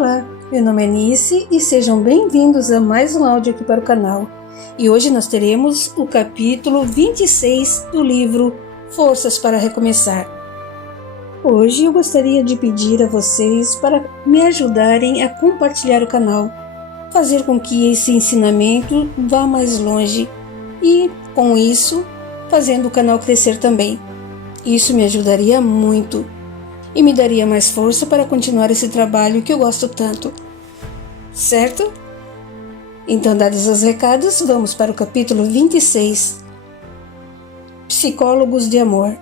Olá, meu nome é Nice e sejam bem-vindos a mais um áudio aqui para o canal. E hoje nós teremos o capítulo 26 do livro Forças para Recomeçar. Hoje eu gostaria de pedir a vocês para me ajudarem a compartilhar o canal, fazer com que esse ensinamento vá mais longe e, com isso, fazendo o canal crescer também. Isso me ajudaria muito e me daria mais força para continuar esse trabalho que eu gosto tanto. Certo? Então, dados os recados, vamos para o capítulo 26. Psicólogos de amor.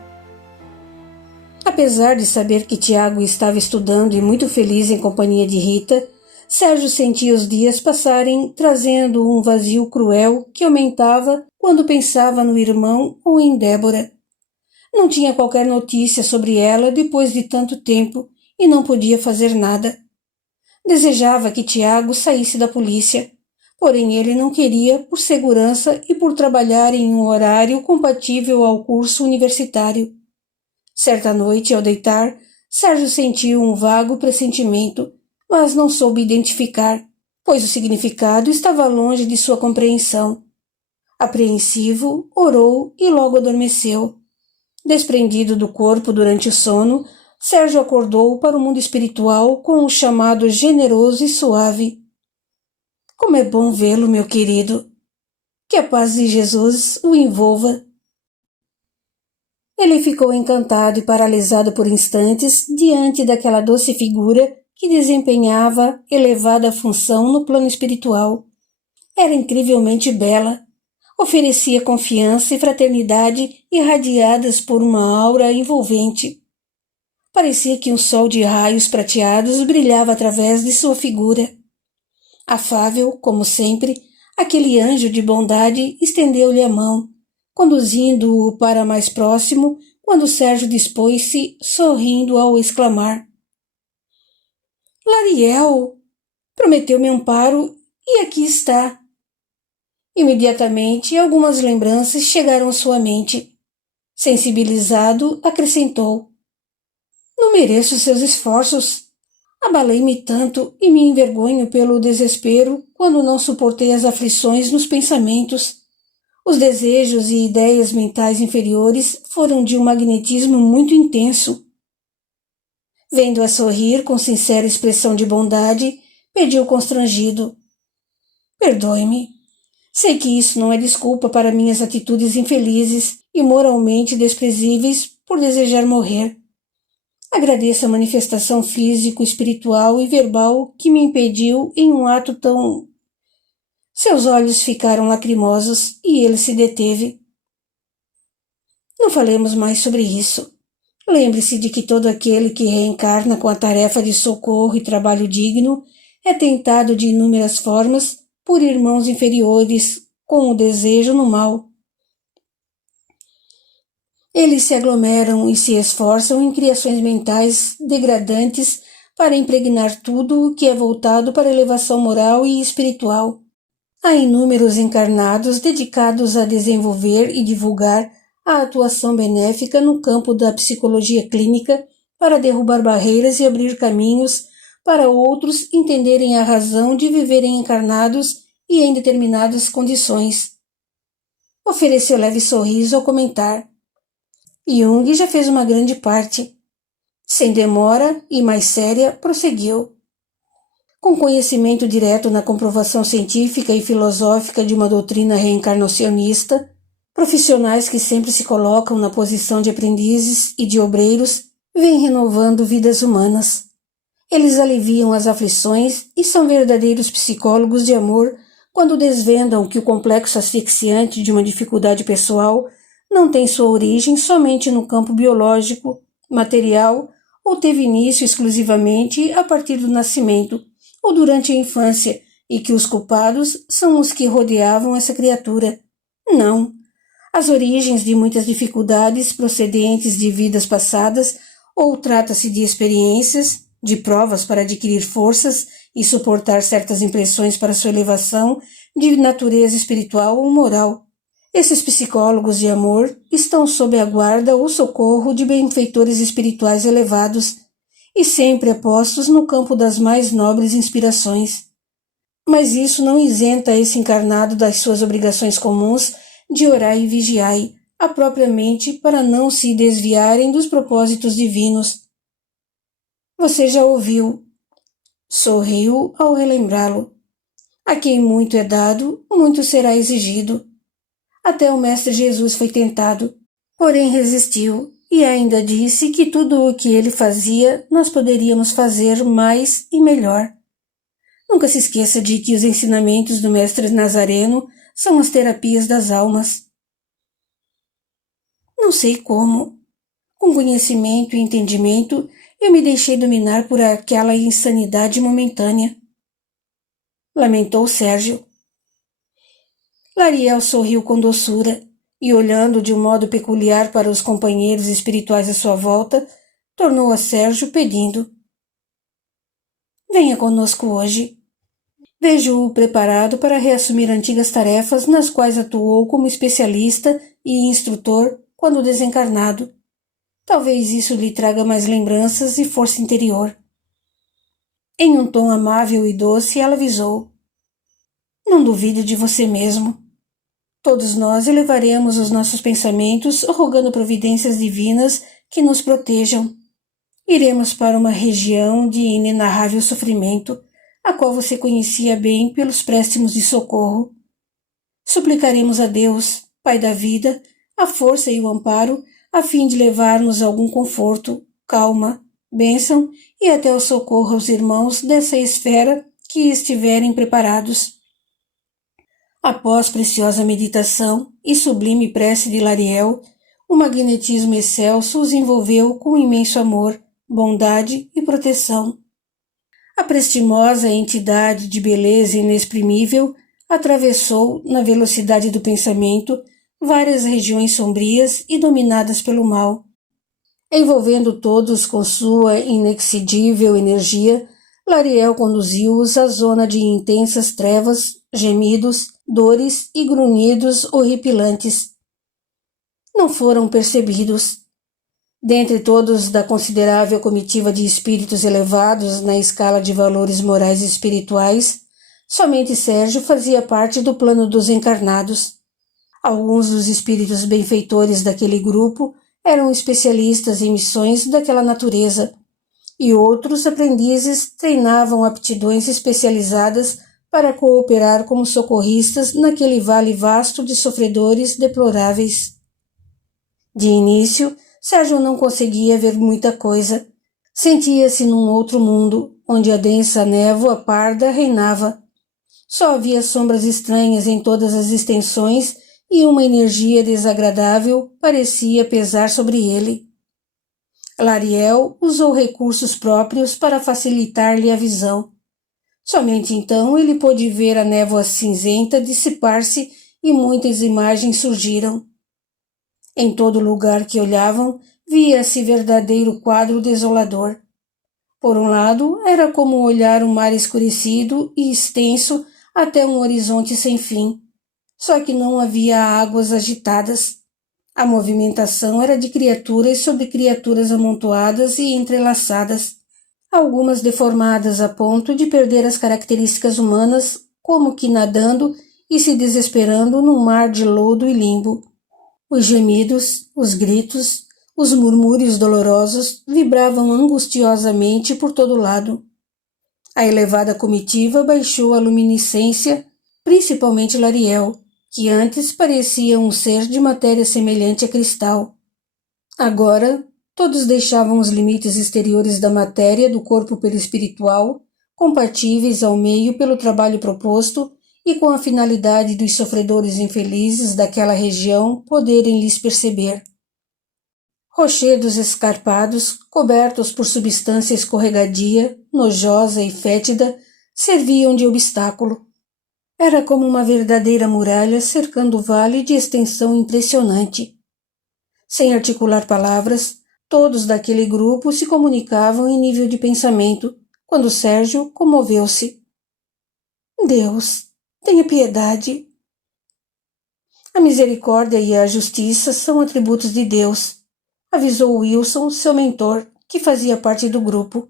Apesar de saber que Tiago estava estudando e muito feliz em companhia de Rita, Sérgio sentia os dias passarem trazendo um vazio cruel que aumentava quando pensava no irmão ou em Débora. Não tinha qualquer notícia sobre ela depois de tanto tempo e não podia fazer nada. Desejava que Tiago saísse da polícia, porém ele não queria por segurança e por trabalhar em um horário compatível ao curso universitário. Certa noite, ao deitar, Sérgio sentiu um vago pressentimento, mas não soube identificar, pois o significado estava longe de sua compreensão. Apreensivo, orou e logo adormeceu. Desprendido do corpo durante o sono, Sérgio acordou para o mundo espiritual com um chamado generoso e suave. Como é bom vê-lo, meu querido. Que a paz de Jesus o envolva. Ele ficou encantado e paralisado por instantes diante daquela doce figura que desempenhava elevada função no plano espiritual. Era incrivelmente bela. Oferecia confiança e fraternidade irradiadas por uma aura envolvente. Parecia que um sol de raios prateados brilhava através de sua figura. Afável, como sempre, aquele anjo de bondade estendeu-lhe a mão, conduzindo-o para mais próximo, quando Sérgio dispôs-se, sorrindo ao exclamar: Lariel! Prometeu-me amparo e aqui está. Imediatamente, algumas lembranças chegaram à sua mente. Sensibilizado, acrescentou: Não mereço seus esforços. Abalei-me tanto e me envergonho pelo desespero quando não suportei as aflições nos pensamentos. Os desejos e ideias mentais inferiores foram de um magnetismo muito intenso. Vendo-a sorrir com sincera expressão de bondade, pediu constrangido: Perdoe-me. Sei que isso não é desculpa para minhas atitudes infelizes e moralmente desprezíveis por desejar morrer. Agradeço a manifestação físico, espiritual e verbal que me impediu em um ato tão... Seus olhos ficaram lacrimosos e ele se deteve. Não falemos mais sobre isso. Lembre-se de que todo aquele que reencarna com a tarefa de socorro e trabalho digno é tentado de inúmeras formas por irmãos inferiores, com o desejo no mal. Eles se aglomeram e se esforçam em criações mentais degradantes para impregnar tudo o que é voltado para a elevação moral e espiritual. Há inúmeros encarnados dedicados a desenvolver e divulgar a atuação benéfica no campo da psicologia clínica para derrubar barreiras e abrir caminhos para outros entenderem a razão de viverem encarnados e em determinadas condições. Ofereceu leve sorriso ao comentar. Jung já fez uma grande parte. Sem demora e mais séria, prosseguiu. Com conhecimento direto na comprovação científica e filosófica de uma doutrina reencarnacionista, profissionais que sempre se colocam na posição de aprendizes e de obreiros vêm renovando vidas humanas. Eles aliviam as aflições e são verdadeiros psicólogos de amor quando desvendam que o complexo asfixiante de uma dificuldade pessoal não tem sua origem somente no campo biológico, material, ou teve início exclusivamente a partir do nascimento ou durante a infância, e que os culpados são os que rodeavam essa criatura. Não. As origens de muitas dificuldades procedentes de vidas passadas, ou trata-se de experiências, de provas para adquirir forças e suportar certas impressões para sua elevação de natureza espiritual ou moral. Esses psicólogos de amor estão sob a guarda ou socorro de benfeitores espirituais elevados e sempre apostos no campo das mais nobres inspirações. Mas isso não isenta esse encarnado das suas obrigações comuns de orai e vigiai, a própria mente, para não se desviarem dos propósitos divinos. Você já ouviu. Sorriu ao relembrá-lo. A quem muito é dado, muito será exigido. Até o Mestre Jesus foi tentado, porém resistiu, e ainda disse que tudo o que ele fazia nós poderíamos fazer mais e melhor. Nunca se esqueça de que os ensinamentos do Mestre Nazareno são as terapias das almas. Não sei como. Com conhecimento e entendimento, eu me deixei dominar por aquela insanidade momentânea. Lamentou Sérgio. Lariel sorriu com doçura e, olhando de um modo peculiar para os companheiros espirituais à sua volta, tornou a Sérgio pedindo: venha conosco hoje. Vejo-o preparado para reassumir antigas tarefas nas quais atuou como especialista e instrutor quando desencarnado. Talvez isso lhe traga mais lembranças e força interior. Em um tom amável e doce, ela avisou: não duvide de você mesmo. Todos nós elevaremos os nossos pensamentos rogando providências divinas que nos protejam. Iremos para uma região de inenarrável sofrimento, a qual você conhecia bem pelos préstimos de socorro. Suplicaremos a Deus, Pai da vida, a força e o amparo, a fim de levar-nos algum conforto, calma, bênção e até o socorro aos irmãos dessa esfera que estiverem preparados. Após preciosa meditação e sublime prece de Lariel, o magnetismo excelso os envolveu com imenso amor, bondade e proteção. A prestimosa entidade de beleza inexprimível atravessou, na velocidade do pensamento, várias regiões sombrias e dominadas pelo mal. Envolvendo todos com sua inexcedível energia, Lariel conduziu-os à zona de intensas trevas, gemidos, dores e grunhidos horripilantes. Não foram percebidos. Dentre todos da considerável comitiva de espíritos elevados na escala de valores morais e espirituais, somente Sérgio fazia parte do plano dos encarnados. Alguns dos espíritos benfeitores daquele grupo eram especialistas em missões daquela natureza, e outros aprendizes treinavam aptidões especializadas para cooperar como socorristas naquele vale vasto de sofredores deploráveis. De início, Sérgio não conseguia ver muita coisa. Sentia-se num outro mundo, onde a densa névoa parda reinava. Só havia sombras estranhas em todas as extensões e uma energia desagradável parecia pesar sobre ele. Lariel usou recursos próprios para facilitar-lhe a visão. Somente então ele pôde ver a névoa cinzenta dissipar-se e muitas imagens surgiram. Em todo lugar que olhavam, via-se verdadeiro quadro desolador. Por um lado, era como olhar um mar escurecido e extenso até um horizonte sem fim. Só que não havia águas agitadas. A movimentação era de criaturas sobre criaturas amontoadas e entrelaçadas, algumas deformadas a ponto de perder as características humanas, como que nadando e se desesperando num mar de lodo e limbo. Os gemidos, os gritos, os murmúrios dolorosos vibravam angustiosamente por todo lado. A elevada comitiva baixou a luminiscência, principalmente Lariel, que antes parecia um ser de matéria semelhante a cristal. Agora, todos deixavam os limites exteriores da matéria do corpo pelo espiritual, compatíveis ao meio pelo trabalho proposto e com a finalidade dos sofredores infelizes daquela região poderem lhes perceber. Rochedos escarpados, cobertos por substância escorregadia, nojosa e fétida, serviam de obstáculo. Era como uma verdadeira muralha cercando o vale de extensão impressionante. Sem articular palavras, todos daquele grupo se comunicavam em nível de pensamento, quando Sérgio comoveu-se. Deus, tenha piedade. A misericórdia e a justiça são atributos de Deus, avisou Wilson, seu mentor, que fazia parte do grupo.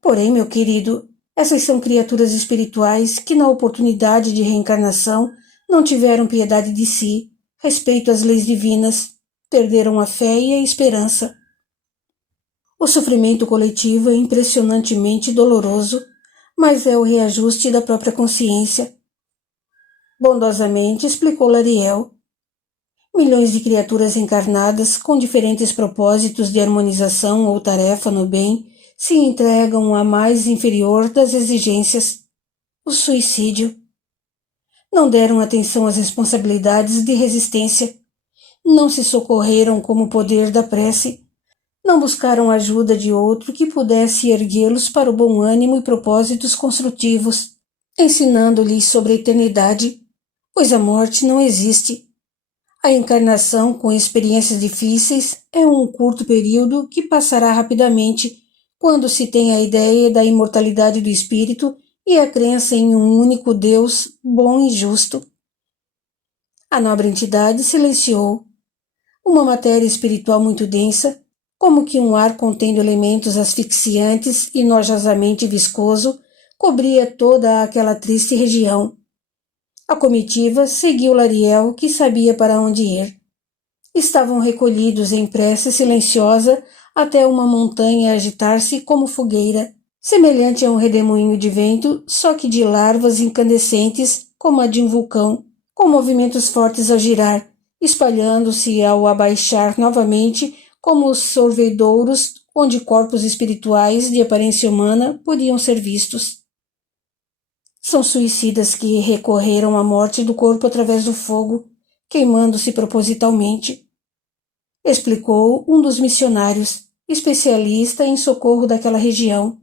Porém, meu querido, essas são criaturas espirituais que, na oportunidade de reencarnação, não tiveram piedade de si, respeito às leis divinas, perderam a fé e a esperança. O sofrimento coletivo é impressionantemente doloroso, mas é o reajuste da própria consciência. Bondosamente explicou Lariel. Milhões de criaturas encarnadas, com diferentes propósitos de harmonização ou tarefa no bem, se entregam à mais inferior das exigências, o suicídio. Não deram atenção às responsabilidades de resistência, não se socorreram como o poder da prece, não buscaram ajuda de outro que pudesse erguê-los para o bom ânimo e propósitos construtivos, ensinando-lhes sobre a eternidade, pois a morte não existe. A encarnação com experiências difíceis é um curto período que passará rapidamente quando se tem a ideia da imortalidade do espírito e a crença em um único Deus bom e justo. A nobre entidade silenciou. Uma matéria espiritual muito densa, como que um ar contendo elementos asfixiantes e nojosamente viscoso, cobria toda aquela triste região. A comitiva seguiu Lariel, que sabia para onde ir. Estavam recolhidos em prece silenciosa até uma montanha agitar-se como fogueira, semelhante a um redemoinho de vento, só que de larvas incandescentes como a de um vulcão, com movimentos fortes ao girar, espalhando-se ao abaixar novamente como os sorvedouros onde corpos espirituais de aparência humana podiam ser vistos. São suicidas que recorreram à morte do corpo através do fogo, queimando-se propositalmente, explicou um dos missionários, especialista em socorro daquela região.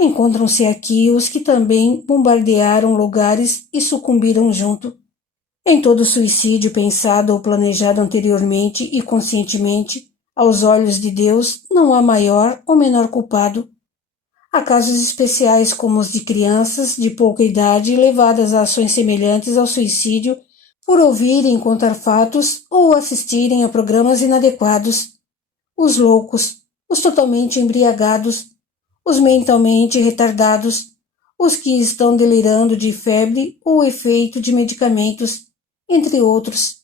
Encontram-se aqui os que também bombardearam lugares e sucumbiram junto. Em todo suicídio pensado ou planejado anteriormente e conscientemente, aos olhos de Deus, não há maior ou menor culpado. Há casos especiais como os de crianças de pouca idade levadas a ações semelhantes ao suicídio por ouvirem contar fatos ou assistirem a programas inadequados. Os loucos, os totalmente embriagados, os mentalmente retardados, os que estão delirando de febre ou efeito de medicamentos, entre outros,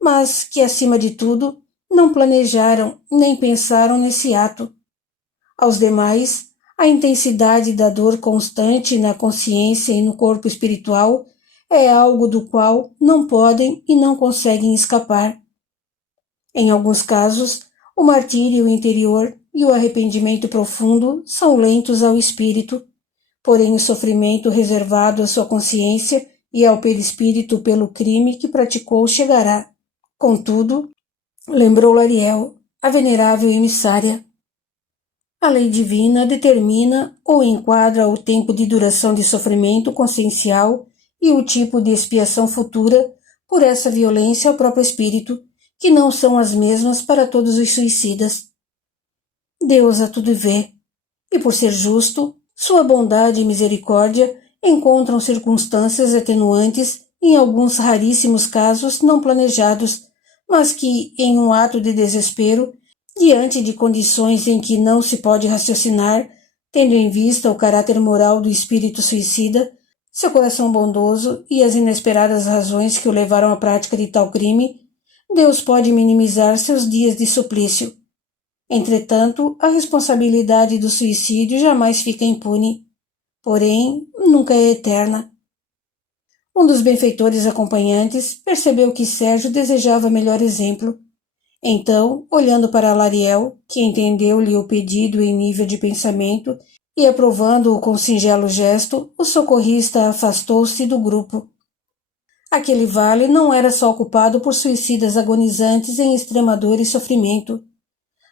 mas que, acima de tudo, não planejaram nem pensaram nesse ato. Aos demais, a intensidade da dor constante na consciência e no corpo espiritual é algo do qual não podem e não conseguem escapar. Em alguns casos, o martírio interior e o arrependimento profundo são lentos ao espírito, porém o sofrimento reservado à sua consciência e ao perispírito pelo crime que praticou chegará. Contudo, lembrou Lariel, a venerável emissária, a lei divina determina ou enquadra o tempo de duração de sofrimento consciencial e o tipo de expiação futura por essa violência ao próprio espírito, que não são as mesmas para todos os suicidas. Deus a tudo vê, e por ser justo, sua bondade e misericórdia encontram circunstâncias atenuantes em alguns raríssimos casos não planejados, mas que, em um ato de desespero, diante de condições em que não se pode raciocinar, tendo em vista o caráter moral do espírito suicida, seu coração bondoso e as inesperadas razões que o levaram à prática de tal crime, Deus pode minimizar seus dias de suplício. Entretanto, a responsabilidade do suicídio jamais fica impune, porém, nunca é eterna. Um dos benfeitores acompanhantes percebeu que Sérgio desejava melhor exemplo. Então, olhando para Lariel, que entendeu-lhe o pedido em nível de pensamento e aprovando-o com singelo gesto, o socorrista afastou-se do grupo. Aquele vale não era só ocupado por suicidas agonizantes em extrema dor e sofrimento.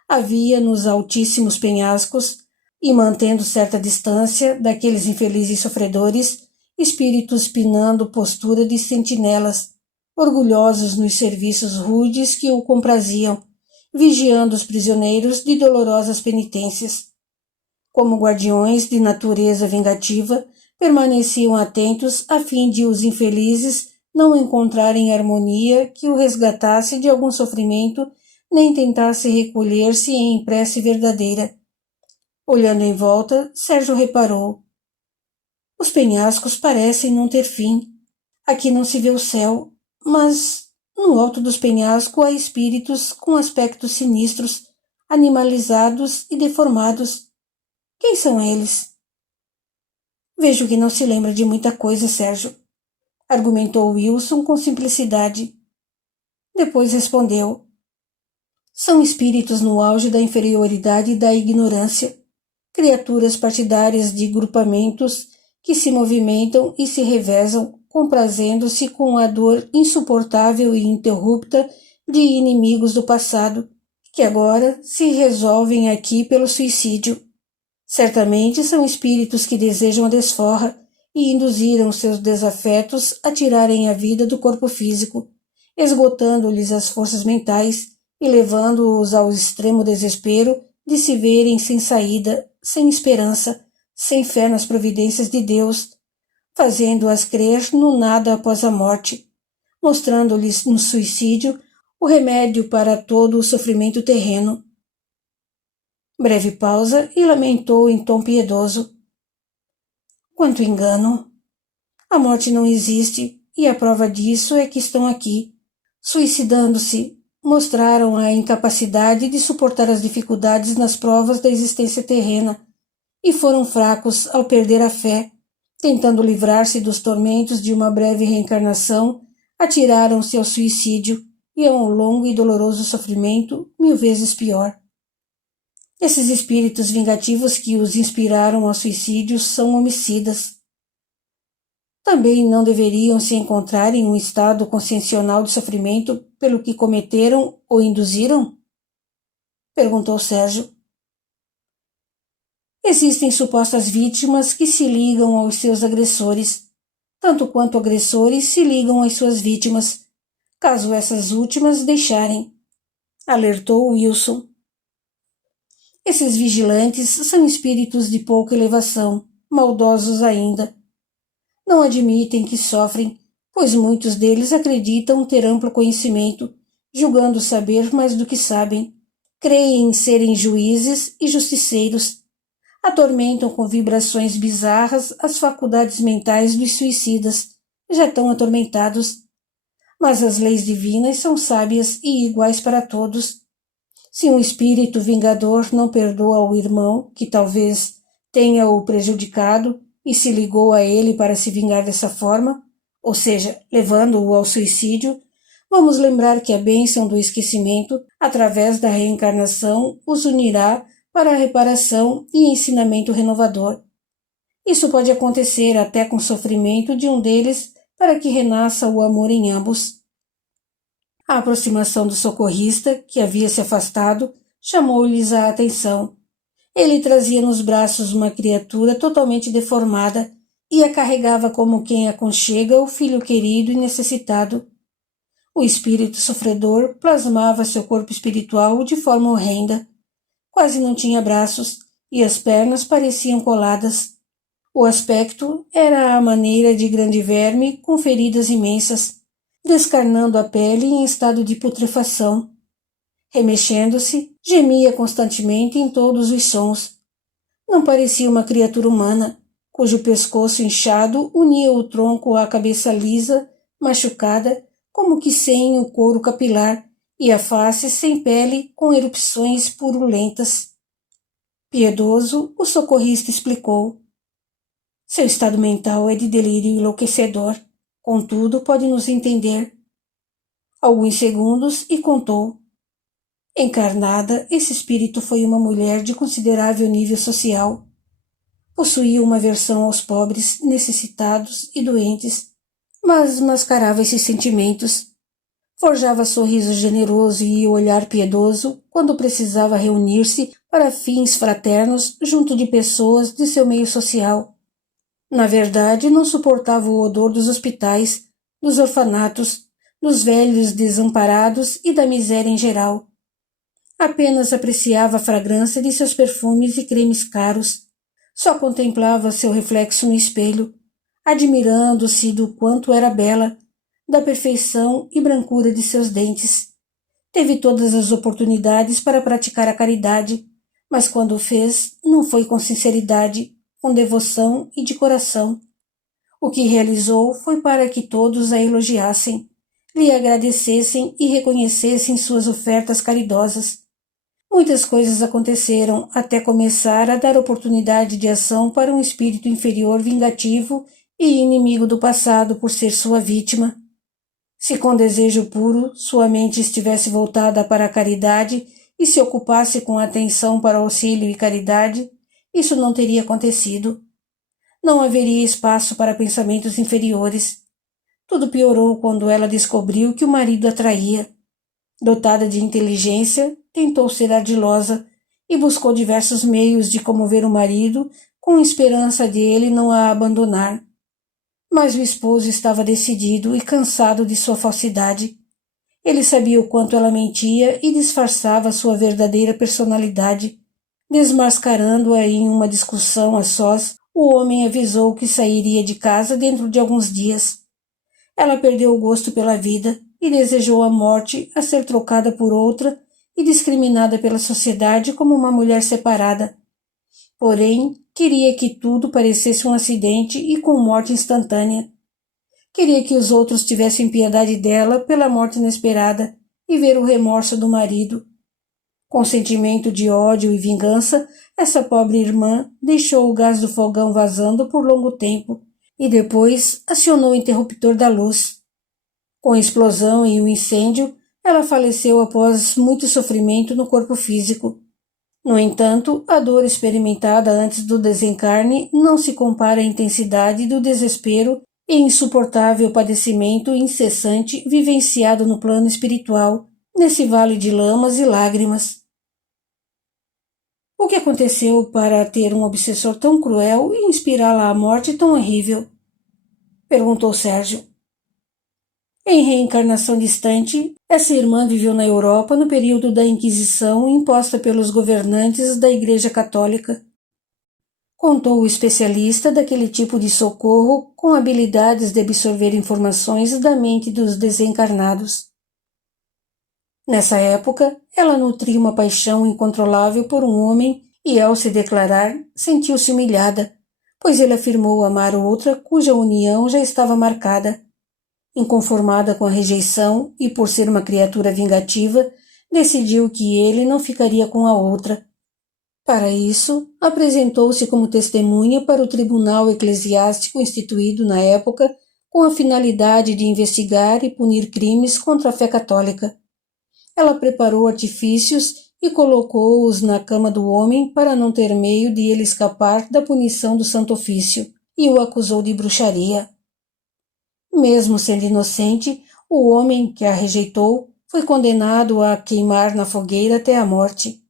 Havia nos altíssimos penhascos, e mantendo certa distância daqueles infelizes sofredores, espíritos pinando postura de sentinelas, orgulhosos nos serviços rudes que o compraziam, vigiando os prisioneiros de dolorosas penitências. Como guardiões de natureza vingativa, permaneciam atentos a fim de os infelizes não encontrarem harmonia que o resgatasse de algum sofrimento nem tentasse recolher-se em prece verdadeira. Olhando em volta, Sérgio reparou. Os penhascos parecem não ter fim. Aqui não se vê o céu, mas no alto dos penhascos há espíritos com aspectos sinistros, animalizados e deformados. Quem são eles? Vejo que não se lembra de muita coisa, Sérgio, argumentou Wilson com simplicidade. Depois respondeu. São espíritos no auge da inferioridade e da ignorância, criaturas partidárias de grupamentos que se movimentam e se revezam, comprazendo-se com a dor insuportável e ininterrupta de inimigos do passado, que agora se resolvem aqui pelo suicídio. Certamente são espíritos que desejam a desforra e induziram seus desafetos a tirarem a vida do corpo físico, esgotando-lhes as forças mentais e levando-os ao extremo desespero de se verem sem saída, sem esperança, sem fé nas providências de Deus, fazendo-as crer no nada após a morte, mostrando-lhes no suicídio o remédio para todo o sofrimento terreno. Breve pausa e lamentou em tom piedoso. Quanto engano! A morte não existe e a prova disso é que estão aqui, suicidando-se, mostraram a incapacidade de suportar as dificuldades nas provas da existência terrena e foram fracos ao perder a fé, tentando livrar-se dos tormentos de uma breve reencarnação, atiraram-se ao suicídio e a um longo e doloroso sofrimento 1000 vezes pior. Esses espíritos vingativos que os inspiraram ao suicídio são homicidas. Também não deveriam se encontrar em um estado consciencial de sofrimento pelo que cometeram ou induziram? Perguntou Sérgio. Existem supostas vítimas que se ligam aos seus agressores, tanto quanto agressores se ligam às suas vítimas, caso essas últimas deixarem, alertou Wilson. Esses vigilantes são espíritos de pouca elevação, maldosos ainda. Não admitem que sofrem, pois muitos deles acreditam ter amplo conhecimento, julgando saber mais do que sabem, creem em serem juízes e justiceiros, atormentam com vibrações bizarras as faculdades mentais dos suicidas, já tão atormentados. Mas as leis divinas são sábias e iguais para todos. Se um espírito vingador não perdoa ao irmão, que talvez tenha-o prejudicado, e se ligou a ele para se vingar dessa forma, ou seja, levando-o ao suicídio, vamos lembrar que a bênção do esquecimento, através da reencarnação, os unirá para a reparação e ensinamento renovador. Isso pode acontecer até com o sofrimento de um deles para que renasça o amor em ambos. A aproximação do socorrista, que havia se afastado, chamou-lhes a atenção. Ele trazia nos braços uma criatura totalmente deformada e a carregava como quem aconchega o filho querido e necessitado. O espírito sofredor plasmava seu corpo espiritual de forma horrenda. Quase não tinha braços e as pernas pareciam coladas. O aspecto era à maneira de grande verme com feridas imensas, descarnando a pele em estado de putrefação. Remexendo-se, gemia constantemente em todos os sons. Não parecia uma criatura humana, cujo pescoço inchado unia o tronco à cabeça lisa, machucada, como que sem o couro capilar, e a face sem pele com erupções purulentas. Piedoso, o socorrista explicou. Seu estado mental é de delírio enlouquecedor, contudo pode nos entender. Alguns segundos e contou. Encarnada, esse espírito foi uma mulher de considerável nível social. Possuía uma aversão aos pobres, necessitados e doentes, mas mascarava esses sentimentos. Forjava sorriso generoso e olhar piedoso quando precisava reunir-se para fins fraternos junto de pessoas de seu meio social. Na verdade, não suportava o odor dos hospitais, dos orfanatos, dos velhos desamparados e da miséria em geral. Apenas apreciava a fragrância de seus perfumes e cremes caros. Só contemplava seu reflexo no espelho, admirando-se do quanto era bela, da perfeição e brancura de seus dentes. Teve todas as oportunidades para praticar a caridade, mas quando o fez, não foi com sinceridade, com devoção e de coração. O que realizou foi para que todos a elogiassem, lhe agradecessem e reconhecessem suas ofertas caridosas. Muitas coisas aconteceram até começar a dar oportunidade de ação para um espírito inferior vingativo e inimigo do passado por ser sua vítima. Se com desejo puro sua mente estivesse voltada para a caridade e se ocupasse com atenção para auxílio e caridade, isso não teria acontecido. Não haveria espaço para pensamentos inferiores. Tudo piorou quando ela descobriu que o marido a traía. Dotada de inteligência, tentou ser ardilosa e buscou diversos meios de comover o marido com esperança de ele não a abandonar. Mas o esposo estava decidido e cansado de sua falsidade. Ele sabia o quanto ela mentia e disfarçava sua verdadeira personalidade. Desmascarando-a em uma discussão a sós, o homem avisou que sairia de casa dentro de alguns dias. Ela perdeu o gosto pela vida e desejou a morte a ser trocada por outra e discriminada pela sociedade como uma mulher separada. Porém, queria que tudo parecesse um acidente e com morte instantânea. Queria que os outros tivessem piedade dela pela morte inesperada e ver o remorso do marido. Com sentimento de ódio e vingança, essa pobre irmã deixou o gás do fogão vazando por longo tempo e depois acionou o interruptor da luz. Com a explosão e o incêndio, ela faleceu após muito sofrimento no corpo físico. No entanto, a dor experimentada antes do desencarne não se compara à intensidade do desespero e insuportável padecimento incessante vivenciado no plano espiritual, nesse vale de lamas e lágrimas. O que aconteceu para ter um obsessor tão cruel e inspirá-la à morte tão horrível? Perguntou Sérgio. Em reencarnação distante, essa irmã viveu na Europa no período da Inquisição imposta pelos governantes da Igreja Católica. Contou o especialista daquele tipo de socorro com habilidades de absorver informações da mente dos desencarnados. Nessa época, ela nutria uma paixão incontrolável por um homem e, ao se declarar, sentiu-se humilhada, pois ele afirmou amar outra cuja união já estava marcada. Inconformada com a rejeição e por ser uma criatura vingativa, decidiu que ele não ficaria com a outra. Para isso, apresentou-se como testemunha para o tribunal eclesiástico instituído na época com a finalidade de investigar e punir crimes contra a fé católica. Ela preparou artifícios e colocou-os na cama do homem para não ter meio de ele escapar da punição do Santo Ofício, e o acusou de bruxaria. Mesmo sendo inocente, o homem que a rejeitou foi condenado a queimar na fogueira até a morte.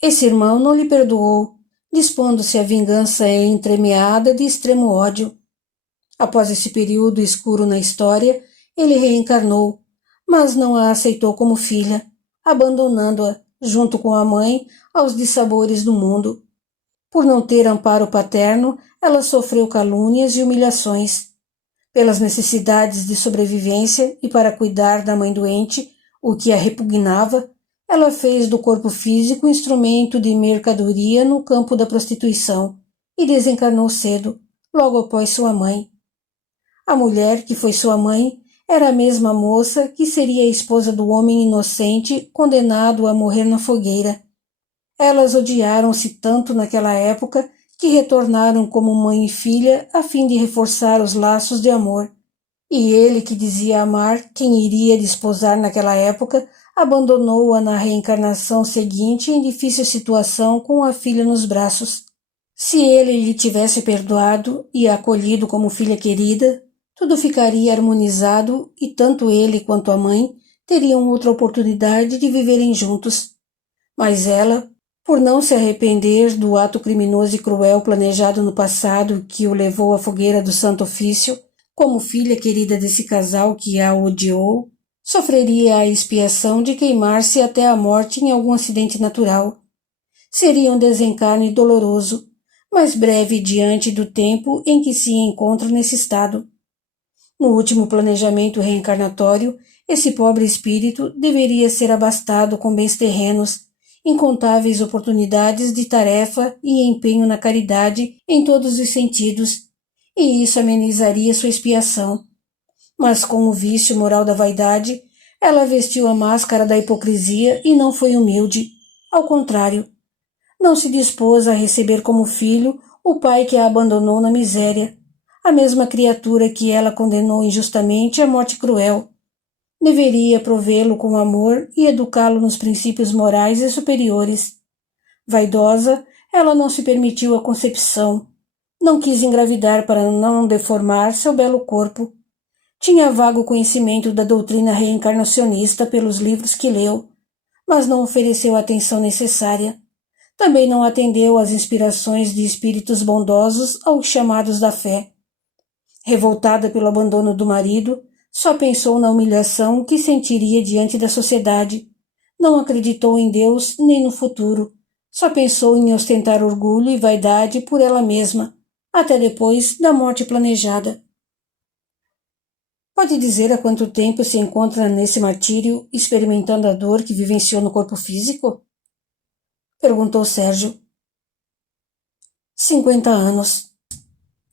Esse irmão não lhe perdoou, dispondo-se à vingança entremeada de extremo ódio. Após esse período escuro na história, ele reencarnou, mas não a aceitou como filha, abandonando-a, junto com a mãe, aos dissabores do mundo. Por não ter amparo paterno, ela sofreu calúnias e humilhações. Pelas necessidades de sobrevivência e para cuidar da mãe doente, o que a repugnava, ela fez do corpo físico instrumento de mercadoria no campo da prostituição e desencarnou cedo, logo após sua mãe. A mulher que foi sua mãe era a mesma moça que seria a esposa do homem inocente condenado a morrer na fogueira. Elas odiaram-se tanto naquela época que retornaram como mãe e filha a fim de reforçar os laços de amor. E ele, que dizia amar quem iria desposar naquela época, abandonou-a na reencarnação seguinte em difícil situação com a filha nos braços. Se ele lhe tivesse perdoado e a acolhido como filha querida, tudo ficaria harmonizado e tanto ele quanto a mãe teriam outra oportunidade de viverem juntos. Mas ela, por não se arrepender do ato criminoso e cruel planejado no passado que o levou à fogueira do Santo Ofício, como filha querida desse casal que a odiou, sofreria a expiação de queimar-se até a morte em algum acidente natural. Seria um desencarne doloroso, mas breve diante do tempo em que se encontra nesse estado. No último planejamento reencarnatório, Esse pobre espírito deveria ser abastado com bens terrenos, incontáveis oportunidades de tarefa e empenho na caridade em todos os sentidos, e isso amenizaria sua expiação. Mas com o vício moral da vaidade, ela vestiu a máscara da hipocrisia e não foi humilde. Ao contrário, não se dispôs a receber como filho o pai que a abandonou na miséria, a mesma criatura que ela condenou injustamente à morte cruel. Deveria provê-lo com amor e educá-lo nos princípios morais e superiores. Vaidosa, ela não se permitiu a concepção. Não quis engravidar para não deformar seu belo corpo. Tinha vago conhecimento da doutrina reencarnacionista pelos livros que leu, mas não ofereceu a atenção necessária. Também não atendeu às inspirações de espíritos bondosos aos chamados da fé. Revoltada pelo abandono do marido, só pensou na humilhação que sentiria diante da sociedade. Não acreditou em Deus nem no futuro. Só pensou em ostentar orgulho e vaidade por ela mesma, até depois da morte planejada. Pode dizer há quanto tempo se encontra nesse martírio, experimentando a dor que vivenciou no corpo físico? Perguntou Sérgio. 50 anos,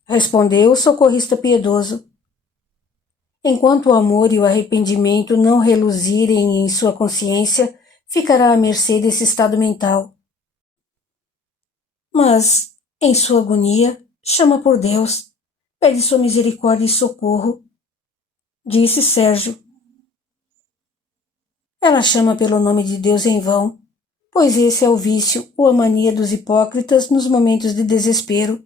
respondeu o socorrista piedoso. Enquanto o amor e o arrependimento não reluzirem em sua consciência, ficará à mercê desse estado mental. Mas, em sua agonia, chama por Deus, pede sua misericórdia e socorro, disse Sérgio. Ela chama pelo nome de Deus em vão, pois esse é o vício ou a mania dos hipócritas nos momentos de desespero.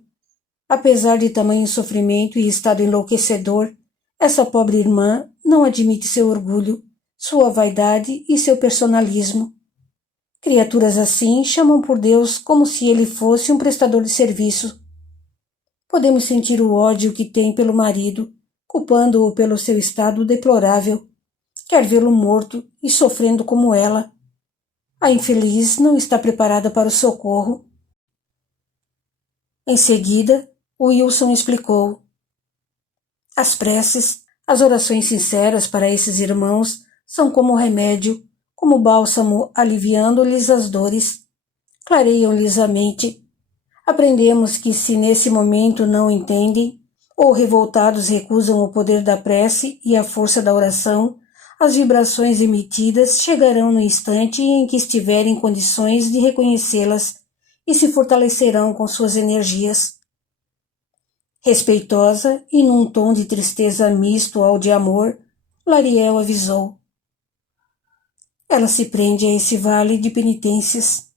Apesar de tamanho sofrimento e estado enlouquecedor, essa pobre irmã não admite seu orgulho, sua vaidade e seu personalismo. Criaturas assim chamam por Deus como se ele fosse um prestador de serviço. Podemos sentir o ódio que tem pelo marido, culpando-o pelo seu estado deplorável. Quer vê-lo morto e sofrendo como ela. A infeliz não está preparada para o socorro. Em seguida, Wilson explicou. As preces, as orações sinceras para esses irmãos são como remédio, como bálsamo aliviando-lhes as dores. Clareiam-lhes a mente. Aprendemos que se nesse momento não entendem, ou revoltados recusam o poder da prece e a força da oração, as vibrações emitidas chegarão no instante em que estiverem em condições de reconhecê-las e se fortalecerão com suas energias. Respeitosa e num tom de tristeza misto ao de amor, Lariel avisou. Ela se prende a esse vale de penitências.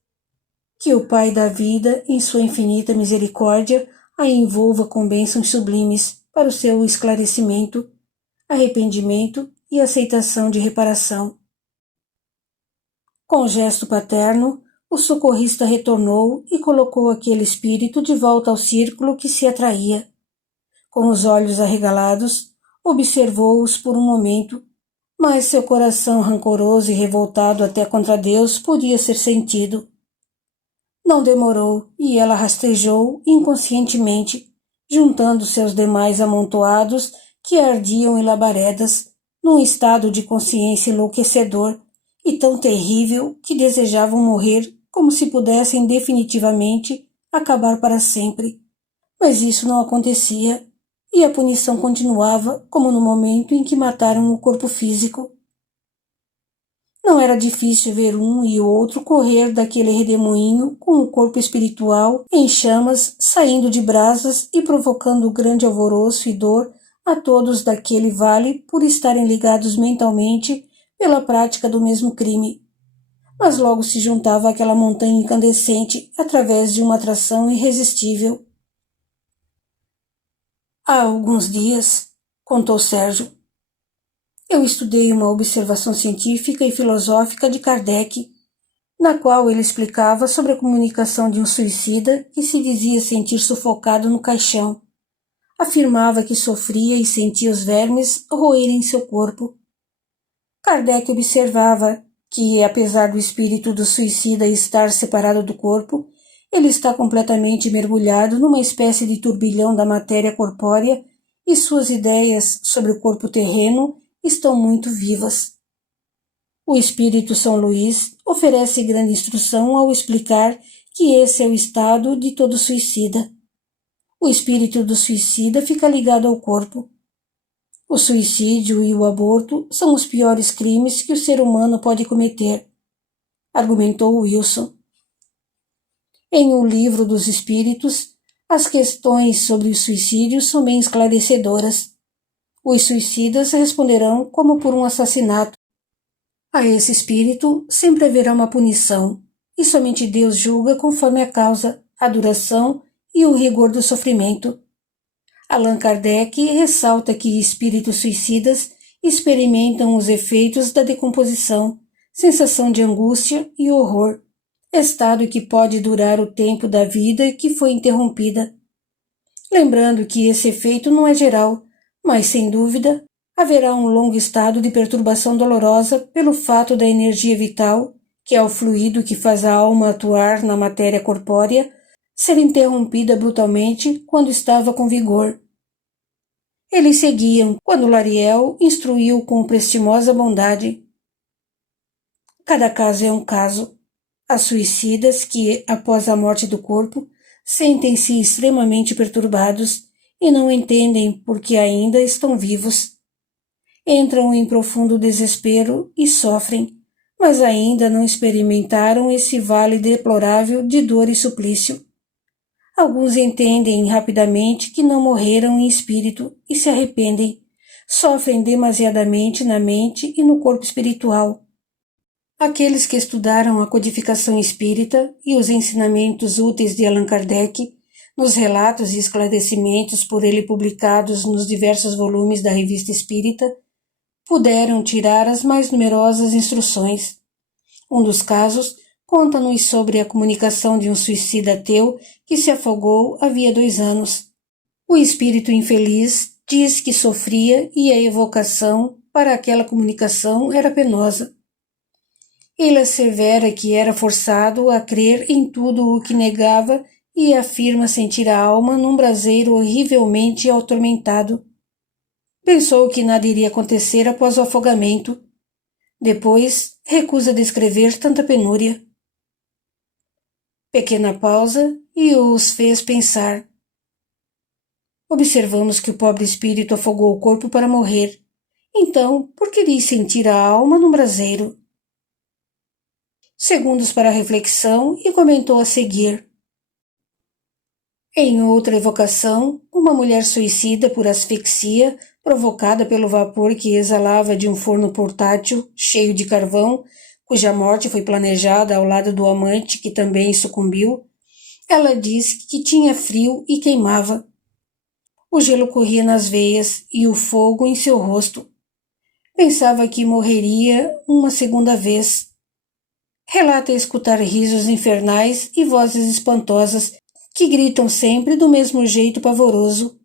Que o Pai da vida, em sua infinita misericórdia, a envolva com bênçãos sublimes para o seu esclarecimento, arrependimento e aceitação de reparação. Com gesto paterno, o socorrista retornou e colocou aquele espírito de volta ao círculo que se atraía. Com os olhos arregalados, observou-os por um momento, mas seu coração rancoroso e revoltado até contra Deus podia ser sentido. Não demorou e ela rastejou inconscientemente, juntando seus demais amontoados que ardiam em labaredas, num estado de consciência enlouquecedor e tão terrível que desejavam morrer como se pudessem definitivamente acabar para sempre. Mas isso não acontecia, e a punição continuava como no momento em que mataram o corpo físico. Não era difícil ver um e o outro correr daquele redemoinho com o corpo espiritual em chamas, saindo de brasas e provocando grande alvoroço e dor a todos daquele vale por estarem ligados mentalmente pela prática do mesmo crime. Mas logo se juntava àquela montanha incandescente através de uma atração irresistível. Há alguns dias, contou Sérgio, eu estudei uma observação científica e filosófica de Kardec, na qual ele explicava sobre a comunicação de um suicida que se dizia sentir sufocado no caixão. Afirmava que sofria e sentia os vermes roerem seu corpo. Kardec observava que, apesar do espírito do suicida estar separado do corpo, ele está completamente mergulhado numa espécie de turbilhão da matéria corpórea e suas ideias sobre o corpo terreno estão muito vivas. O Espírito São Luís oferece grande instrução ao explicar que esse é o estado de todo suicida. O espírito do suicida fica ligado ao corpo. O suicídio e o aborto são os piores crimes que o ser humano pode cometer, argumentou Wilson. Em O Livro dos Espíritos, as questões sobre o suicídio são bem esclarecedoras. Os suicidas responderão como por um assassinato. A esse espírito sempre haverá uma punição, e somente Deus julga conforme a causa, a duração e o rigor do sofrimento. Allan Kardec ressalta que espíritos suicidas experimentam os efeitos da decomposição, sensação de angústia e horror, estado que pode durar o tempo da vida que foi interrompida. Lembrando que esse efeito não é geral, mas, sem dúvida, haverá um longo estado de perturbação dolorosa pelo fato da energia vital, que é o fluido que faz a alma atuar na matéria corpórea, ser interrompida brutalmente quando estava com vigor. Eles seguiam quando Lariel instruiu com prestimosa bondade. Cada caso é um caso. Há suicidas que, após a morte do corpo, sentem-se extremamente perturbados e não entendem por que ainda estão vivos. Entram em profundo desespero e sofrem, mas ainda não experimentaram esse vale deplorável de dor e suplício. Alguns entendem rapidamente que não morreram em espírito e se arrependem, sofrem demasiadamente na mente e no corpo espiritual. Aqueles que estudaram a codificação espírita e os ensinamentos úteis de Allan Kardec, nos relatos e esclarecimentos por ele publicados nos diversos volumes da Revista Espírita, puderam tirar as mais numerosas instruções. Um dos casos conta-nos sobre a comunicação de um suicida ateu que se afogou havia 2 anos. O espírito infeliz diz que sofria e a evocação para aquela comunicação era penosa. Ele assevera que era forçado a crer em tudo o que negava e afirma sentir a alma num braseiro horrivelmente atormentado. Pensou que nada iria acontecer após o afogamento. Depois, recusa descrever tanta penúria. Pequena pausa e os fez pensar. Observamos que o pobre espírito afogou o corpo para morrer. Então, por que iria sentir a alma num braseiro? Segundos para a reflexão e comentou a seguir. Em outra evocação, uma mulher suicida por asfixia, provocada pelo vapor que exalava de um forno portátil cheio de carvão, cuja morte foi planejada ao lado do amante que também sucumbiu, ela disse que tinha frio e queimava. O gelo corria nas veias e o fogo em seu rosto. Pensava que morreria uma segunda vez. Relata escutar risos infernais e vozes espantosas que gritam sempre do mesmo jeito pavoroso.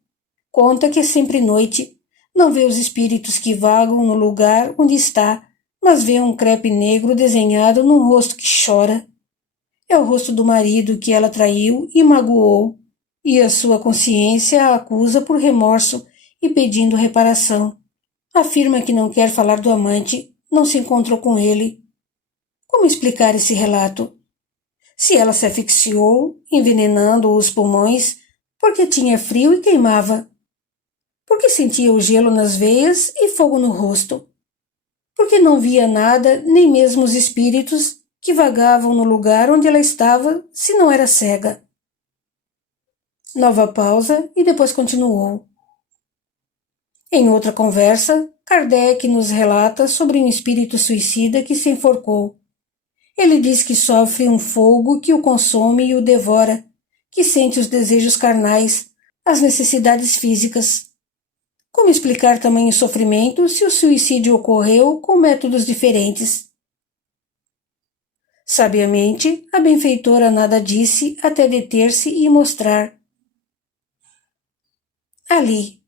Conta que é sempre noite. Não vê os espíritos que vagam no lugar onde está, mas vê um crepe negro desenhado num rosto que chora. É o rosto do marido que ela traiu e magoou, e a sua consciência a acusa por remorso e pedindo reparação. Afirma que não quer falar do amante, não se encontrou com ele. Como explicar esse relato? Se ela se asfixiou, envenenando os pulmões, porque tinha frio e queimava? Porque sentia o gelo nas veias e fogo no rosto? Porque não via nada, nem mesmo os espíritos que vagavam no lugar onde ela estava, se não era cega? Nova pausa e depois continuou. Em outra conversa, Kardec nos relata sobre um espírito suicida que se enforcou. Ele diz que sofre um fogo que o consome e o devora, que sente os desejos carnais, as necessidades físicas. Como explicar tamanho sofrimento se o suicídio ocorreu com métodos diferentes? Sabiamente, a benfeitora nada disse até deter-se e mostrar. Ali.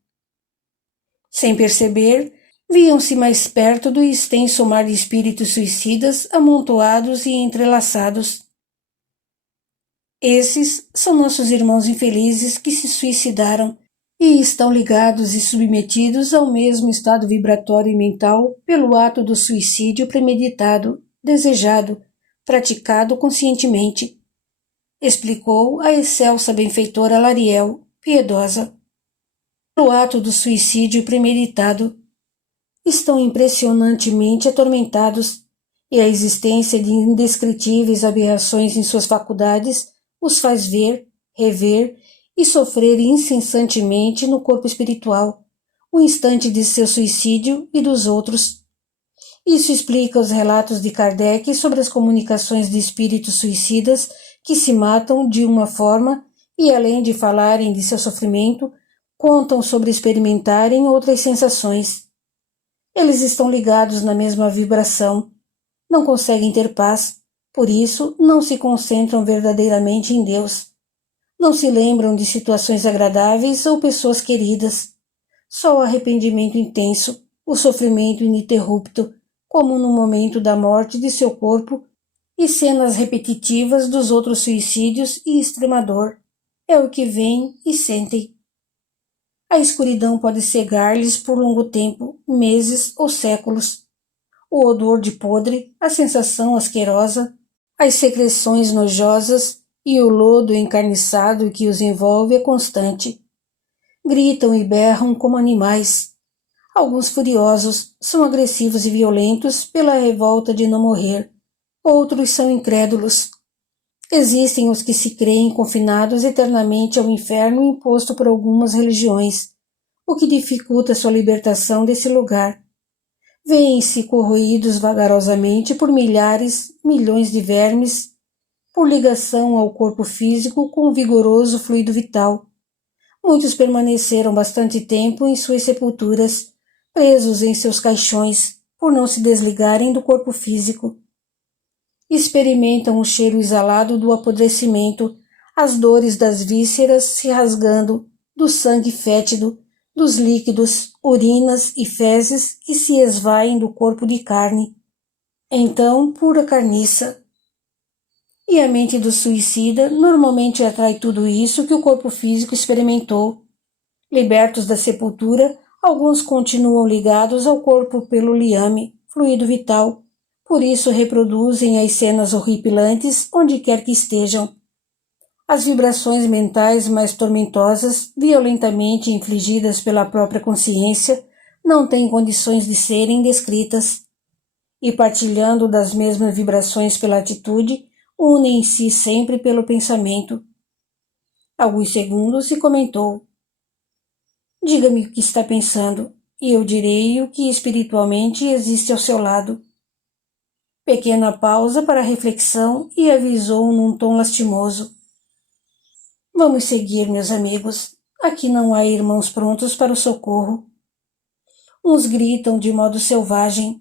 Sem perceber, viam-se mais perto do extenso mar de espíritos suicidas amontoados e entrelaçados. Esses são nossos irmãos infelizes que se suicidaram, e estão ligados e submetidos ao mesmo estado vibratório e mental pelo ato do suicídio premeditado, desejado, praticado conscientemente, explicou a excelsa benfeitora Lariel, piedosa. Pelo ato do suicídio premeditado, estão impressionantemente atormentados, e a existência de indescritíveis aberrações em suas faculdades os faz ver, rever e sofrer incessantemente no corpo espiritual, o instante de seu suicídio e dos outros. Isso explica os relatos de Kardec sobre as comunicações de espíritos suicidas que se matam de uma forma e, além de falarem de seu sofrimento, contam sobre experimentarem outras sensações. Eles estão ligados na mesma vibração, não conseguem ter paz, por isso não se concentram verdadeiramente em Deus. Não se lembram de situações agradáveis ou pessoas queridas. Só o arrependimento intenso, o sofrimento ininterrupto, como no momento da morte de seu corpo, e cenas repetitivas dos outros suicídios e extrema dor, é o que veem e sentem. A escuridão pode cegar-lhes por longo tempo, meses ou séculos. O odor de podre, a sensação asquerosa, as secreções nojosas e o lodo encarniçado que os envolve é constante. Gritam e berram como animais. Alguns furiosos são agressivos e violentos pela revolta de não morrer. Outros são incrédulos. Existem os que se creem confinados eternamente ao inferno imposto por algumas religiões, o que dificulta sua libertação desse lugar. Vêem-se corroídos vagarosamente por milhares, milhões de vermes, por ligação ao corpo físico com um vigoroso fluido vital. Muitos permaneceram bastante tempo em suas sepulturas, presos em seus caixões, por não se desligarem do corpo físico. Experimentam o cheiro exalado do apodrecimento, as dores das vísceras se rasgando, do sangue fétido, dos líquidos, urinas e fezes que se esvaem do corpo de carne. Então, pura carniça. E a mente do suicida normalmente atrai tudo isso que o corpo físico experimentou. Libertos da sepultura, alguns continuam ligados ao corpo pelo liame, fluido vital, por isso reproduzem as cenas horripilantes onde quer que estejam. As vibrações mentais mais tormentosas, violentamente infligidas pela própria consciência, não têm condições de serem descritas. E partilhando das mesmas vibrações pela atitude, unem-se sempre pelo pensamento. Alguns segundos e comentou: diga-me o que está pensando, e eu direi o que espiritualmente existe ao seu lado. Pequena pausa para reflexão e avisou num tom lastimoso: vamos seguir, meus amigos. Aqui não há irmãos prontos para o socorro. Uns gritam de modo selvagem,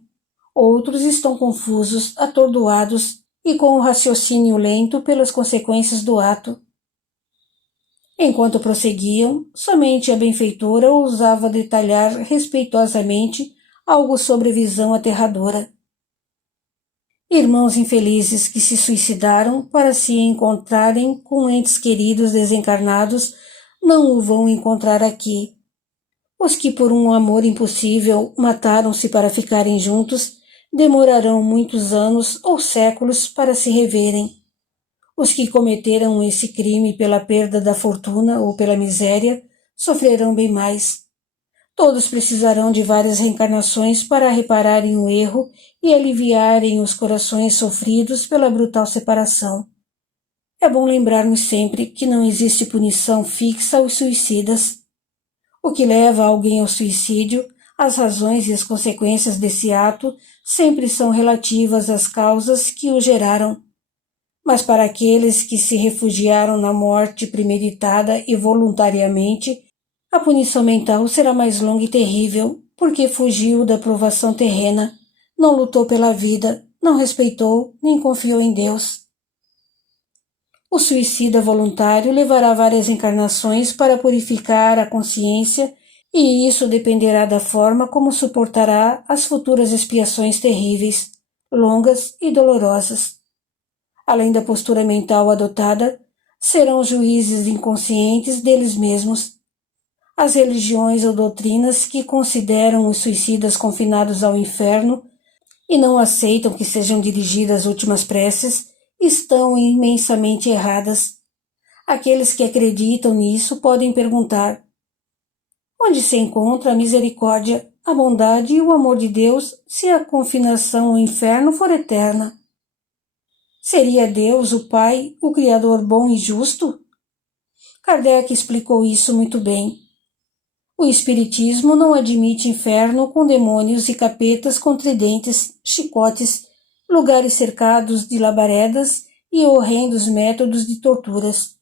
outros estão confusos, atordoados e com o raciocínio lento pelas consequências do ato. Enquanto prosseguiam, somente a benfeitora ousava detalhar respeitosamente algo sobre a visão aterradora. Irmãos infelizes que se suicidaram para se encontrarem com entes queridos desencarnados não o vão encontrar aqui. Os que por um amor impossível mataram-se para ficarem juntos demorarão muitos anos ou séculos para se reverem. Os que cometeram esse crime pela perda da fortuna ou pela miséria sofrerão bem mais. Todos precisarão de várias reencarnações para repararem o erro e aliviarem os corações sofridos pela brutal separação. É bom lembrarmos sempre que não existe punição fixa aos suicidas. O que leva alguém ao suicídio, as razões e as consequências desse ato sempre são relativas às causas que o geraram. Mas para aqueles que se refugiaram na morte premeditada e voluntariamente, a punição mental será mais longa e terrível, porque fugiu da provação terrena, não lutou pela vida, não respeitou nem confiou em Deus. O suicida voluntário levará várias encarnações para purificar a consciência, e isso dependerá da forma como suportará as futuras expiações terríveis, longas e dolorosas. Além da postura mental adotada, serão juízes inconscientes deles mesmos. As religiões ou doutrinas que consideram os suicidas confinados ao inferno e não aceitam que sejam dirigidas últimas preces estão imensamente erradas. Aqueles que acreditam nisso podem perguntar: onde se encontra a misericórdia, a bondade e o amor de Deus se a confinação ao inferno for eterna? Seria Deus, o Pai, o Criador bom e justo? Kardec explicou isso muito bem. O Espiritismo não admite inferno com demônios e capetas com tridentes, chicotes, lugares cercados de labaredas e horrendos métodos de torturas.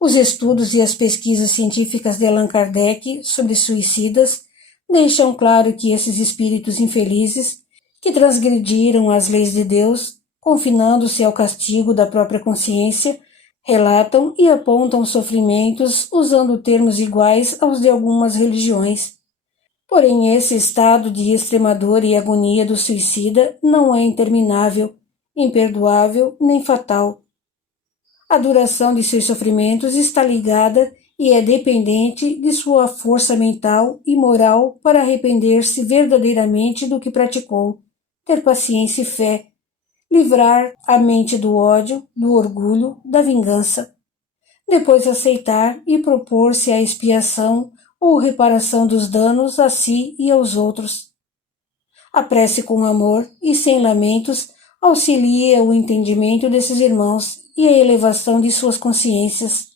Os estudos e as pesquisas científicas de Allan Kardec sobre suicidas deixam claro que esses espíritos infelizes, que transgrediram as leis de Deus, confinando-se ao castigo da própria consciência, relatam e apontam sofrimentos usando termos iguais aos de algumas religiões. Porém, esse estado de extrema dor e agonia do suicida não é interminável, imperdoável nem fatal. A duração de seus sofrimentos está ligada e é dependente de sua força mental e moral para arrepender-se verdadeiramente do que praticou, ter paciência e fé, livrar a mente do ódio, do orgulho, da vingança. Depois aceitar e propor-se à expiação ou reparação dos danos a si e aos outros. A prece com amor e sem lamentos auxilia o entendimento desses irmãos e a elevação de suas consciências.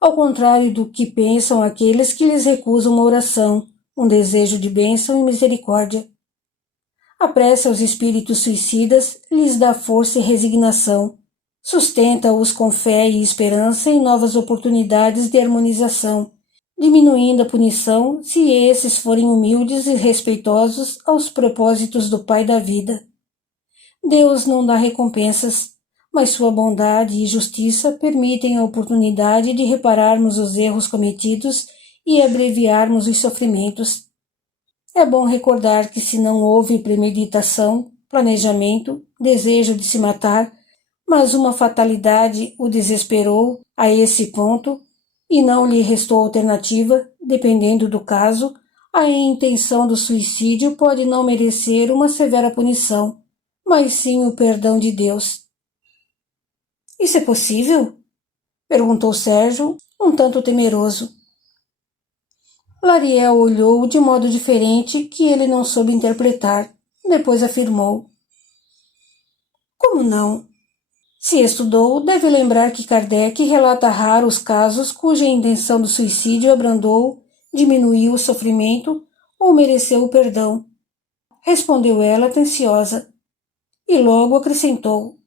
Ao contrário do que pensam aqueles que lhes recusam uma oração, um desejo de bênção e misericórdia. A prece aos espíritos suicidas lhes dá força e resignação, sustenta-os com fé e esperança em novas oportunidades de harmonização, diminuindo a punição se esses forem humildes e respeitosos aos propósitos do Pai da vida. Deus não dá recompensas, mas sua bondade e justiça permitem a oportunidade de repararmos os erros cometidos e abreviarmos os sofrimentos. É bom recordar que se não houve premeditação, planejamento, desejo de se matar, mas uma fatalidade o desesperou a esse ponto e não lhe restou alternativa, dependendo do caso, a intenção do suicídio pode não merecer uma severa punição, mas sim o perdão de Deus. Isso é possível? Perguntou Sérgio, um tanto temeroso. Lariel olhou de modo diferente que ele não soube interpretar. Depois afirmou: como não? Se estudou, deve lembrar que Kardec relata raros casos cuja intenção do suicídio abrandou, diminuiu o sofrimento ou mereceu o perdão. Respondeu ela atenciosa. E logo acrescentou: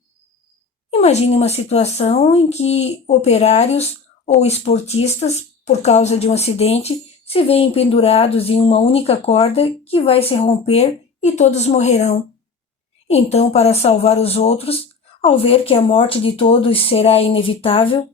imagine uma situação em que operários ou esportistas, por causa de um acidente, se veem pendurados em uma única corda que vai se romper e todos morrerão. Então, para salvar os outros, ao ver que a morte de todos será inevitável,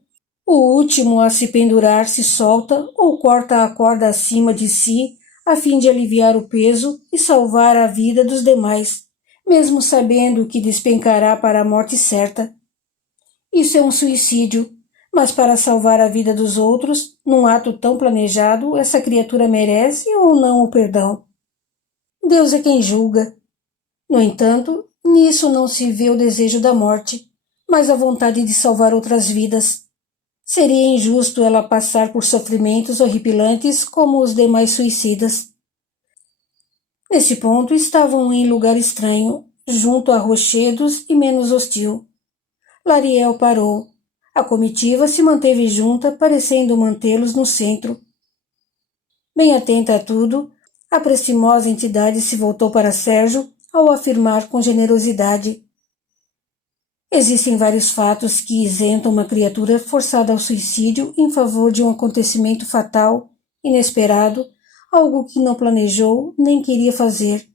o último a se pendurar se solta ou corta a corda acima de si a fim de aliviar o peso e salvar a vida dos demais, mesmo sabendo que despencará para a morte certa. Isso é um suicídio, mas para salvar a vida dos outros, num ato tão planejado, essa criatura merece ou não o perdão? Deus é quem julga. No entanto, nisso não se vê o desejo da morte, mas a vontade de salvar outras vidas. Seria injusto ela passar por sofrimentos horripilantes como os demais suicidas. Nesse ponto estavam em lugar estranho, junto a rochedos e menos hostil. Lariel parou. A comitiva se manteve junta, parecendo mantê-los no centro. Bem atenta a tudo, a prestimosa entidade se voltou para Sérgio ao afirmar com generosidade: existem vários fatos que isentam uma criatura forçada ao suicídio em favor de um acontecimento fatal, inesperado, algo que não planejou nem queria fazer.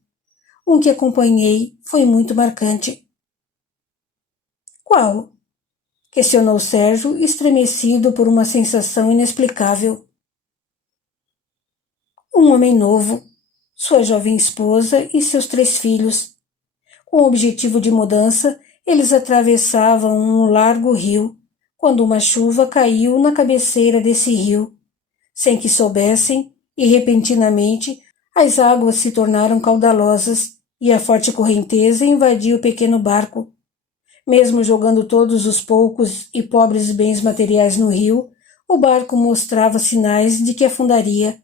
Um que acompanhei foi muito marcante. Qual? Questionou Sérgio, estremecido por uma sensação inexplicável. Um homem novo, sua jovem esposa e seus 3 filhos. Com o objetivo de mudança, eles atravessavam um largo rio, quando uma chuva caiu na cabeceira desse rio. Sem que soubessem, e repentinamente, as águas se tornaram caudalosas e a forte correnteza invadiu o pequeno barco. Mesmo jogando todos os poucos e pobres bens materiais no rio, o barco mostrava sinais de que afundaria.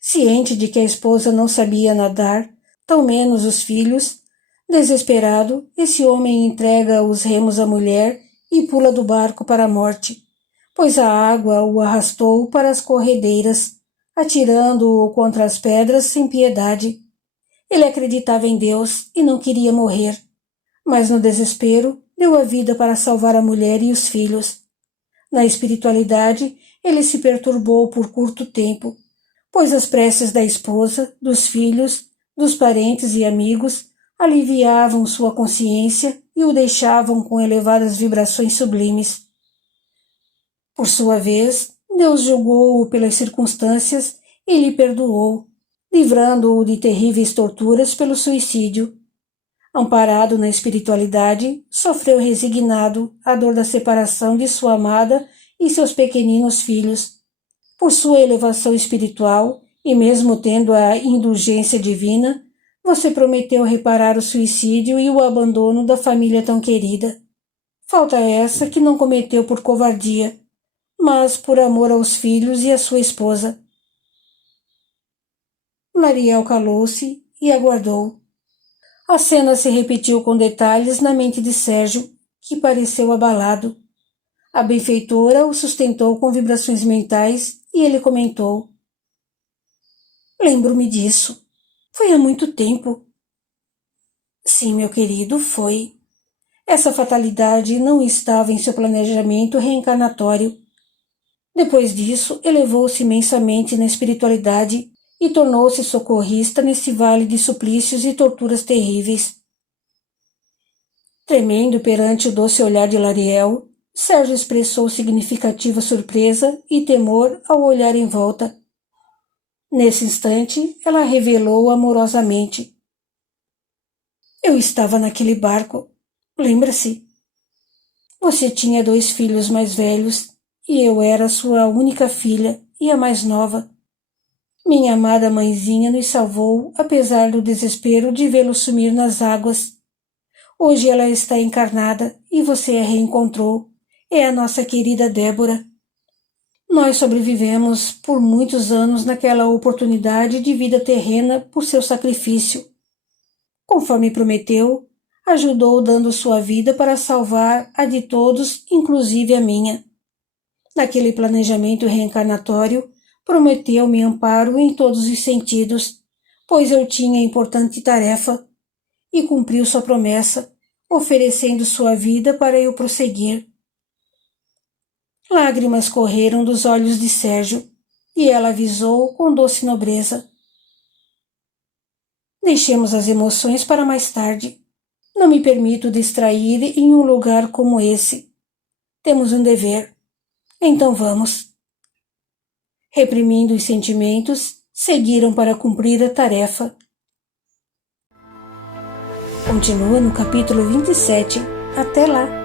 Ciente de que a esposa não sabia nadar, tão menos os filhos, desesperado, esse homem entrega os remos à mulher e pula do barco para a morte, pois a água o arrastou para as corredeiras, atirando-o contra as pedras sem piedade. Ele acreditava em Deus e não queria morrer, mas no desespero deu a vida para salvar a mulher e os filhos. Na espiritualidade, ele se perturbou por curto tempo, pois as preces da esposa, dos filhos, dos parentes e amigos aliviavam sua consciência e o deixavam com elevadas vibrações sublimes. Por sua vez, Deus julgou-o pelas circunstâncias e lhe perdoou, livrando-o de terríveis torturas pelo suicídio. Amparado na espiritualidade, sofreu resignado a dor da separação de sua amada e seus pequeninos filhos. Por sua elevação espiritual, e mesmo tendo a indulgência divina, você prometeu reparar o suicídio e o abandono da família tão querida. Falta essa que não cometeu por covardia, mas por amor aos filhos e à sua esposa. Mariel calou-se e aguardou. A cena se repetiu com detalhes na mente de Sérgio, que pareceu abalado. A benfeitora o sustentou com vibrações mentais e ele comentou: "Lembro-me disso. Foi há muito tempo." "Sim, meu querido, foi. Essa fatalidade não estava em seu planejamento reencarnatório. Depois disso, elevou-se imensamente na espiritualidade e tornou-se socorrista nesse vale de suplícios e torturas terríveis." Tremendo perante o doce olhar de Lariel, Sérgio expressou significativa surpresa e temor ao olhar em volta. Nesse instante, ela revelou amorosamente: "Eu estava naquele barco. Lembra-se? Você tinha 2 filhos mais velhos e eu era sua única filha e a mais nova. Minha amada mãezinha nos salvou, apesar do desespero de vê-lo sumir nas águas. Hoje ela está encarnada e você a reencontrou. É a nossa querida Débora. Nós sobrevivemos por muitos anos naquela oportunidade de vida terrena por seu sacrifício. Conforme prometeu, ajudou dando sua vida para salvar a de todos, inclusive a minha. Naquele planejamento reencarnatório, prometeu-me amparo em todos os sentidos, pois eu tinha importante tarefa, e cumpriu sua promessa, oferecendo sua vida para eu prosseguir." Lágrimas correram dos olhos de Sérgio, e ela avisou com doce nobreza: "Deixemos as emoções para mais tarde. Não me permito distrair em um lugar como esse. Temos um dever. Então vamos." Reprimindo os sentimentos, seguiram para cumprir a tarefa. Continua no capítulo 27. Até lá!